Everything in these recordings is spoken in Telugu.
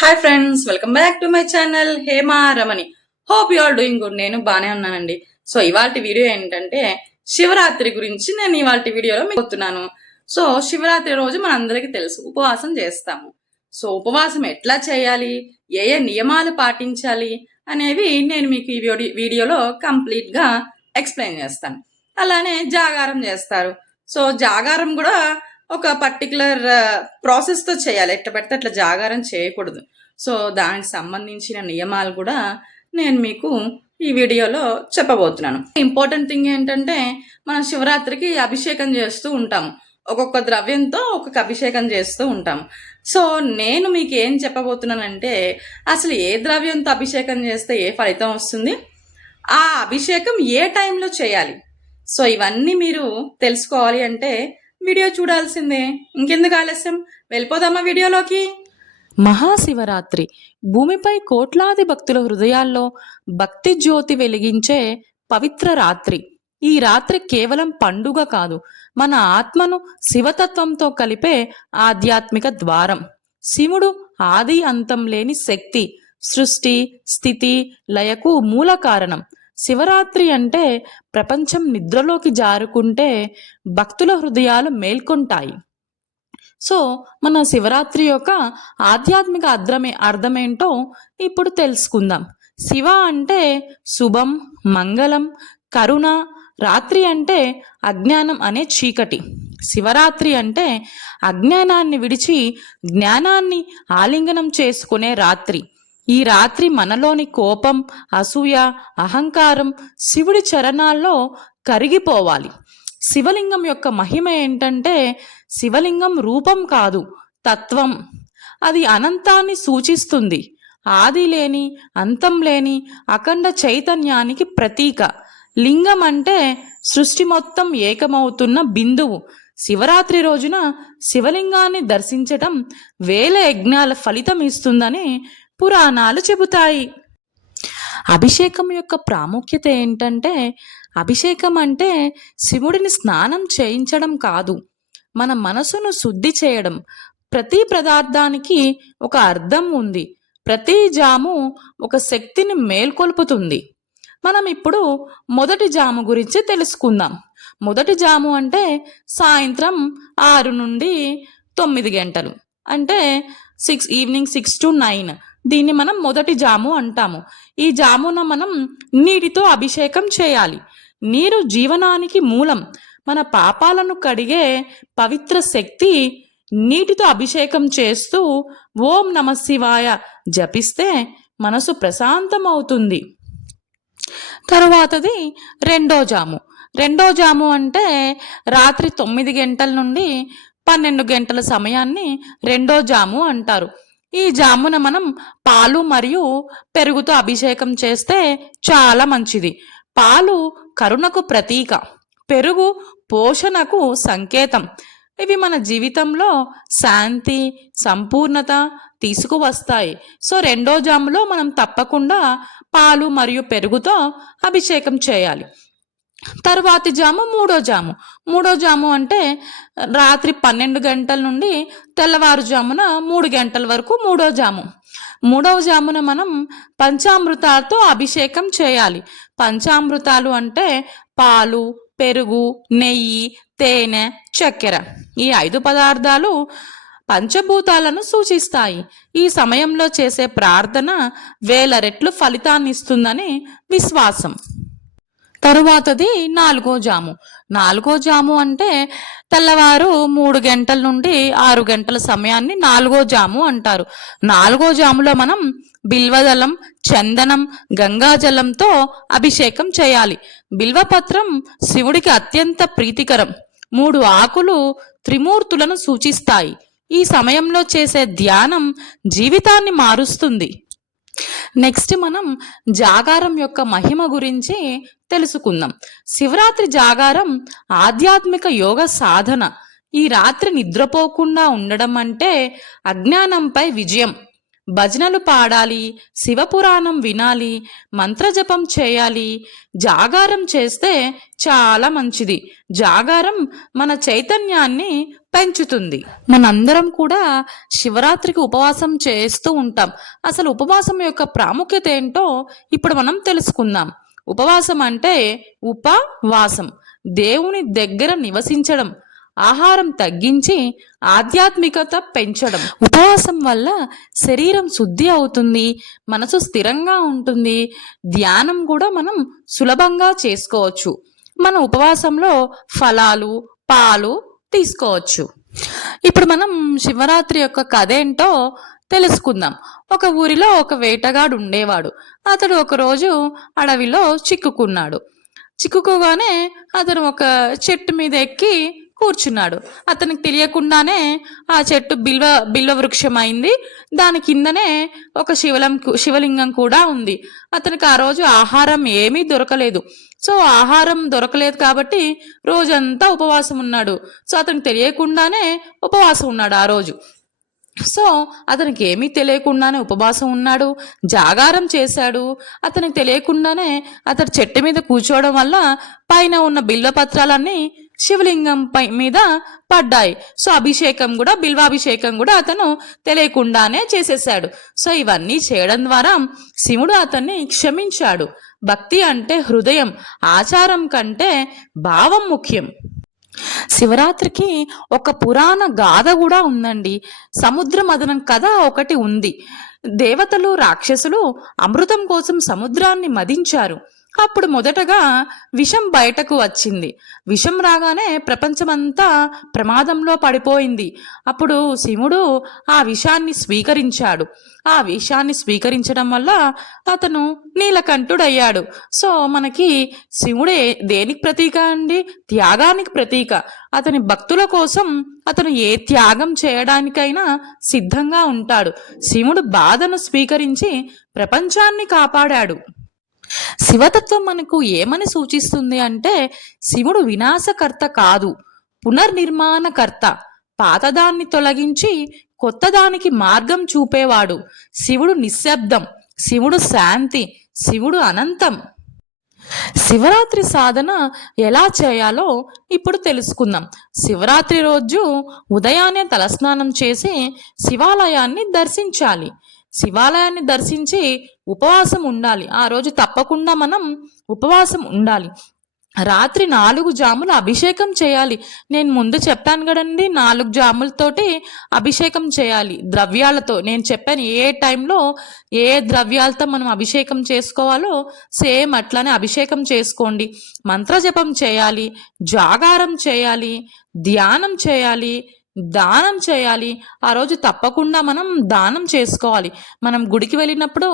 Hi friends, welcome back to my channel Hema Ramani. Hope you are doing good. నేను బాగానే ఉన్నానండి. సో ఇవాళ వీడియో ఏంటంటే శివరాత్రి గురించి నేను ఇవాళ వీడియోలో మీకు చెప్తున్నాను. సో శివరాత్రి రోజు మనందరికీ తెలుసు ఉపవాసం చేస్తాము. సో ఉపవాసం ఎట్లా చేయాలి, ఏ ఏ నియమాలు పాటించాలి అనేవి నేను మీకు ఈ వీడియోలో కంప్లీట్గా ఎక్స్ప్లెయిన్ చేస్తాను. అలానే జాగారం చేస్తారు. సో జాగారం కూడా ఒక పర్టికులర్ ప్రాసెస్తో చేయాలి. ఎట్లా పెడితే అట్లా జాగారం చేయకూడదు. సో దానికి సంబంధించిన నియమాలు కూడా నేను మీకు ఈ వీడియోలో చెప్పబోతున్నాను. ఇంపార్టెంట్ థింగ్ ఏంటంటే మనం శివరాత్రికి అభిషేకం చేస్తూ ఉంటాము. ఒక్కొక్క ద్రవ్యంతో ఒక్కొక్క అభిషేకం చేస్తూ ఉంటాము. సో నేను మీకు ఏం చెప్పబోతున్నానంటే అసలు ఏ ద్రవ్యంతో అభిషేకం చేస్తే ఏ ఫలితం వస్తుంది, ఆ అభిషేకం ఏ టైంలో చేయాలి. సో ఇవన్నీ మీరు తెలుసుకోవాలి అంటే వీడియో చూడాల్సిందే. ఇంకెందుకు ఆలస్యం, వెళ్ళిపోదామా వీడియోలోకి. మహాశివరాత్రి భూమిపై కోట్లాది భక్తుల హృదయాల్లో భక్తి జ్యోతి వెలిగించే పవిత్ర రాత్రి. ఈ రాత్రి కేవలం పండుగ కాదు, మన ఆత్మను శివతత్వంతో కలిపే ఆధ్యాత్మిక ద్వారం. శివుడు ఆది అంతం లేని శక్తి, సృష్టి స్థితి లయకు మూల కారణం. శివరాత్రి అంటే ప్రపంచం నిద్రలోకి జారుకుంటే భక్తుల హృదయాలు మేల్కొంటాయి. సో మన శివరాత్రి యొక్క ఆధ్యాత్మిక అర్థమేంటో ఇప్పుడు తెలుసుకుందాం. శివ అంటే శుభం, మంగళం, కరుణ. రాత్రి అంటే అజ్ఞానం అనే చీకటి. శివరాత్రి అంటే అజ్ఞానాన్ని విడిచి జ్ఞానాన్ని ఆలింగనం చేసుకునే రాత్రి. ఈ రాత్రి మనలోని కోపం, అసూయ, అహంకారం శివుడి చరణాల్లో కరిగిపోవాలి. శివలింగం యొక్క మహిమ ఏంటంటే శివలింగం రూపం కాదు, తత్వం. అది అనంతాన్ని సూచిస్తుంది. ఆది లేని, అంతం లేని అఖండ చైతన్యానికి ప్రతీక. లింగం అంటే సృష్టి మొత్తం ఏకమవుతున్న బిందువు. శివరాత్రి రోజున శివలింగాన్ని దర్శించటం వేల యజ్ఞాల ఫలితం ఇస్తుందని పురాణాలు చెబుతాయి. అభిషేకం యొక్క ప్రాముఖ్యత ఏంటంటే అభిషేకం అంటే శివుడిని స్నానం చేయించడం కాదు, మన మనసును శుద్ధి చేయడం. ప్రతి పదార్థానికి ఒక అర్థం ఉంది. ప్రతి జాము ఒక శక్తిని మేల్కొల్పుతుంది. మనం ఇప్పుడు మొదటి జాము గురించి తెలుసుకుందాం. మొదటి జాము అంటే సాయంత్రం 6 నుండి 9 గంటలు, అంటే ఈవినింగ్ 6 to 9. దీన్ని మనం మొదటి జాము అంటాము. ఈ జామున మనం నీటితో అభిషేకం చేయాలి. నీరు జీవనానికి మూలం. మన పాపాలను కడిగే పవిత్ర శక్తి. నీటితో అభిషేకం చేస్తూ ఓం నమ శివాయ జపిస్తే మనసు ప్రశాంతమవుతుంది. తరువాతది రెండో జాము. రెండో జాము అంటే రాత్రి 9 గంటల నుండి 12 గంటల సమయాన్ని రెండో జాము అంటారు. ఈ జామున మనం పాలు మరియు పెరుగుతో అభిషేకం చేస్తే చాలా మంచిది. పాలు కరుణకు ప్రతీక, పెరుగు పోషణకు సంకేతం. ఇవి మన జీవితంలో శాంతి, సంపూర్ణత తీసుకువస్తాయి. సో రెండో జాములో మనం తప్పకుండా పాలు మరియు పెరుగుతో అభిషేకం చేయాలి. తరువాతి జాము మూడో జాము. మూడో జాము అంటే రాత్రి 12 గంటల నుండి తెల్లవారుజామున 3 గంటల వరకు మూడో జాము. మూడవ జామున మనం పంచామృతాలతో అభిషేకం చేయాలి. పంచామృతాలు అంటే పాలు, పెరుగు, నెయ్యి, తేనె, చక్కెర. ఈ 5 పదార్థాలు పంచభూతాలను సూచిస్తాయి. ఈ సమయంలో చేసే ప్రార్థన వేల రెట్లు ఫలితాన్ని ఇస్తుందని విశ్వాసం. తరువాతది నాలుగో జాము. నాలుగో జాము అంటే తెల్లవారు 3 గంటల నుండి 6 గంటల సమయాన్ని నాలుగో జాము అంటారు. నాలుగో జాములో మనం బిల్వదళం, చందనం, గంగాజలంతో అభిషేకం చేయాలి. బిల్వపత్రం శివుడికి అత్యంత ప్రీతికరం. 3 ఆకులు త్రిమూర్తులను సూచిస్తాయి. ఈ సమయంలో చేసే ధ్యానం జీవితాన్ని మారుస్తుంది. నెక్స్ట్ మనం జాగారం యొక్క మహిమ గురించి తెలుసుకుందాం. శివరాత్రి జాగారం ఆధ్యాత్మిక యోగ సాధన. ఈ రాత్రి నిద్రపోకుండా ఉండడం అంటే అజ్ఞానంపై విజయం. భజనలు పాడాలి, శివపురాణం వినాలి, మంత్రజపం చేయాలి. జాగారం చేస్తే చాలా మంచిది. జాగారం మన చైతన్యాన్ని పెంచుతుంది. మనందరం కూడా శివరాత్రికి ఉపవాసం చేస్తూ ఉంటాం. అసలు ఉపవాసం యొక్క ప్రాముఖ్యత ఏంటో ఇప్పుడు మనం తెలుసుకుందాం. ఉపవాసం అంటే ఉపవాసం, దేవుని దగ్గర నివసించడం, ఆహారం తగ్గించి ఆధ్యాత్మికత పెంచడం. ఉపవాసం వల్ల శరీరం శుద్ధి అవుతుంది, మనసు స్థిరంగా ఉంటుంది, ధ్యానం కూడా మనం సులభంగా చేసుకోవచ్చు. మన ఉపవాసంలో ఫలాలు, పాలు తీసుకోవచ్చు. ఇప్పుడు మనం శివరాత్రి యొక్క కథ ఏంటో తెలుసుకుందాం. ఒక ఊరిలో ఒక వేటగాడు ఉండేవాడు. అతడు ఒకరోజు అడవిలో చిక్కుకున్నాడు. చిక్కుకోగానే అతను ఒక చెట్టు మీద ఎక్కి కూర్చున్నాడు. అతనికి తెలియకుండానే ఆ చెట్టు బిల్వ వృక్షం అయింది. దాని కిందనే ఒక శివలింగం కూడా ఉంది. అతనికి ఆ రోజు ఆహారం ఏమీ దొరకలేదు. సో ఆహారం దొరకలేదు కాబట్టి రోజంతా ఉపవాసం ఉన్నాడు. సో అతనికి తెలియకుండానే ఉపవాసం ఉన్నాడు ఆ రోజు. సో అతనికి ఏమీ తెలియకుండానే ఉపవాసం ఉన్నాడు, జాగారం చేశాడు. అతనికి తెలియకుండానే అతను చెట్టు మీద కూర్చోవడం వల్ల పైన ఉన్న బిల్వపత్రాలన్నీ శివలింగం మీద పడ్డాయి. సో అభిషేకం కూడా, బిల్వాభిషేకం కూడా అతను తెలియకుండానే చేసేసాడు. సో ఇవన్నీ చేయడం ద్వారా శివుడు అతన్ని క్షమించాడు. భక్తి అంటే హృదయం, ఆచారం కంటే భావం ముఖ్యం. శివరాత్రికి ఒక పురాణ గాథ కూడా ఉందండి. సముద్ర మదనం కథ ఒకటి ఉంది. దేవతలు, రాక్షసులు అమృతం కోసం సముద్రాన్ని మదించారు. అప్పుడు మొదటగా విషం బయటకు వచ్చింది. విషం రాగానే ప్రపంచమంతా ప్రమాదంలో పడిపోయింది. అప్పుడు శివుడు ఆ విషాన్ని స్వీకరించాడు. ఆ విషాన్ని స్వీకరించడం వల్ల అతను నీలకంఠుడయ్యాడు. సో మనకి శివుడే దేనికి ప్రతీక అండి? త్యాగానికి ప్రతీక. అతని భక్తుల కోసం అతను ఏ త్యాగం చేయడానికైనా సిద్ధంగా ఉంటాడు. శివుడు బాధను స్వీకరించి ప్రపంచాన్ని కాపాడాడు. శివతత్వం మనకు ఏమని సూచిస్తుంది అంటే, శివుడు వినాశకర్త కాదు, పునర్నిర్మాణకర్త. పాతదాన్ని తొలగించి కొత్తదానికి మార్గం చూపేవాడు. శివుడు నిశ్శబ్దం, శివుడు శాంతి, శివుడు అనంతం. శివరాత్రి సాధన ఎలా చేయాలో ఇప్పుడు తెలుసుకుందాం. శివరాత్రి రోజు ఉదయాన్నే తలస్నానం చేసి శివాలయాన్ని దర్శించాలి. శివాలయాన్ని దర్శించి ఉపవాసం ఉండాలి. ఆ రోజు తప్పకుండా మనం ఉపవాసం ఉండాలి. రాత్రి 4 జాముల అభిషేకం చేయాలి. నేను ముందు చెప్పాను కదండి, 4 జాములతోటి అభిషేకం చేయాలి ద్రవ్యాలతో. నేను చెప్పాను ఏ టైంలో ఏ ద్రవ్యాలతో మనం అభిషేకం చేసుకోవాలో సేమ్ అట్లానే అభిషేకం చేసుకోండి. మంత్రజపం చేయాలి, జాగారం చేయాలి, ధ్యానం చేయాలి, దానం చేయాలి. ఆ రోజు తప్పకుండా మనం దానం చేసుకోవాలి. మనం గుడికి వెళ్ళినప్పుడు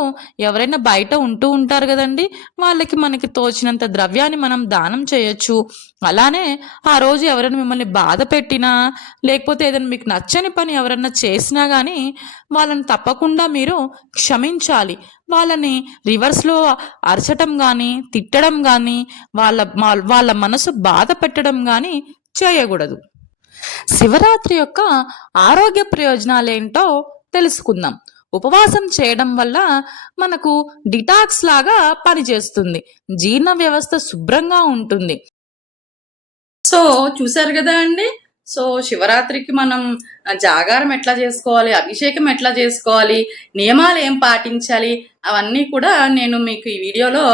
ఎవరైనా బయట ఉంటూ ఉంటారు కదండి, వాళ్ళకి మనకి తోచినంత ద్రవ్యాన్ని మనం దానం చేయొచ్చు. అలానే ఆ రోజు ఎవరైనా మిమ్మల్ని బాధ పెట్టినా, లేకపోతే ఏదైనా మీకు నచ్చని పని ఎవరైనా చేసినా కానీ వాళ్ళని తప్పకుండా మీరు క్షమించాలి. వాళ్ళని రివర్స్లో అరచటం కానీ, తిట్టడం కానీ, వాళ్ళ మనసు బాధ పెట్టడం కానీ చేయకూడదు. శివరాత్రి యొక్క ఆరోగ్య ప్రయోజనాలేంటో తెలుసుకుందాం. ఉపవాసం చేయడం వల్ల మనకు డిటాక్స్ లాగా పనిచేస్తుంది. జీర్ణ వ్యవస్థ శుభ్రంగా ఉంటుంది. సో చూసారు కదా అండి. సో శివరాత్రికి మనం జాగారం ఎట్లా చేసుకోవాలి, అభిషేకం ఎట్లా చేసుకోవాలి, నియమాలు ఏం పాటించాలి, అవన్నీ కూడా నేను మీకు ఈ వీడియోలో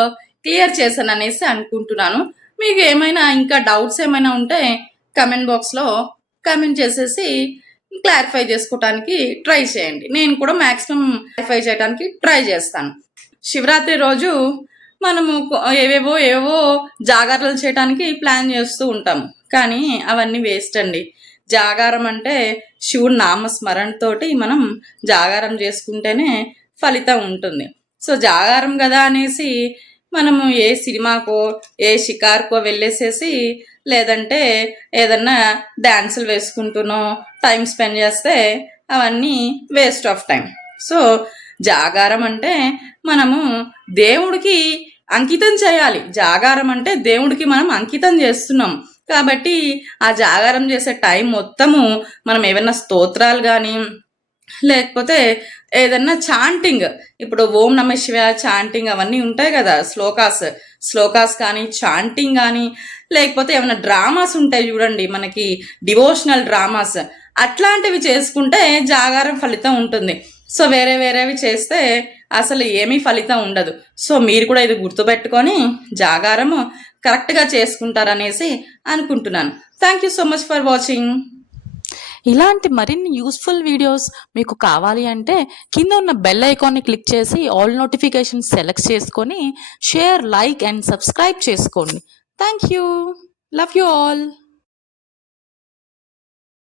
క్లియర్ చేశాను అనేసి అనుకుంటున్నాను. మీకు ఏమైనా ఇంకా డౌట్స్ ఏమైనా ఉంటే కమెంట్ బాక్స్లో కమెంట్ చేసేసి క్లారిఫై చేసుకోవడానికి ట్రై చేయండి. నేను కూడా మ్యాక్సిమం క్లారిఫై చేయడానికి ట్రై చేస్తాను. శివరాత్రి రోజు మనము ఏవేవో జాగారాలు చేయడానికి ప్లాన్ చేస్తూ ఉంటాము, కానీ అవన్నీ వేస్ట్ అండి. జాగారం అంటే శివుడి నామస్మరణతోటి మనం జాగారం చేసుకుంటేనే ఫలితం ఉంటుంది. సో జాగారం కదా అనేసి మనము ఏ సినిమాకో ఏ షికార్కో వెళ్ళేసేసి, లేదంటే ఏదన్నా డ్యాన్సులు వేసుకుంటూనో టైం స్పెండ్ చేస్తే అవన్నీ వేస్ట్ ఆఫ్ టైం. సో జాగారం అంటే మనము దేవుడికి అంకితం చేయాలి. జాగారం అంటే దేవుడికి మనం అంకితం చేస్తున్నాం కాబట్టి ఆ జాగారం చేసే టైం మొత్తము మనం ఏమైనా స్తోత్రాలు కానీ, లేకపోతే ఏదన్నా చాంటింగ్, ఇప్పుడు ఓం నమ శివాయ చాంటింగ్ అవన్నీ ఉంటాయి కదా, శ్లోకాస్ కానీ చాంటింగ్ కానీ, లేకపోతే ఏమైనా డ్రామాస్ ఉంటాయి చూడండి మనకి, డివోషనల్ డ్రామాస్, అట్లాంటివి చేసుకుంటే జాగారం ఫలితం ఉంటుంది. సో వేరేవి చేస్తే అసలు ఏమీ ఫలితం ఉండదు. సో మీరు కూడా ఇది గుర్తుపెట్టుకొని జాగారము కరెక్ట్గా చేసుకుంటారనేసి అనుకుంటున్నాను. Thank you so much for watching. ఇలాంటి మరిన్ని యూస్ఫుల్ వీడియోస్ మీకు కావాలి అంటే కింద ఉన్న బెల్ ఐకాన్ని క్లిక్ చేసి ఆల్ నోటిఫికేషన్స్ సెలెక్ట్ చేసుకొని షేర్, లైక్ అండ్ సబ్స్క్రైబ్ చేసుకోండి. Thank you. Love you all.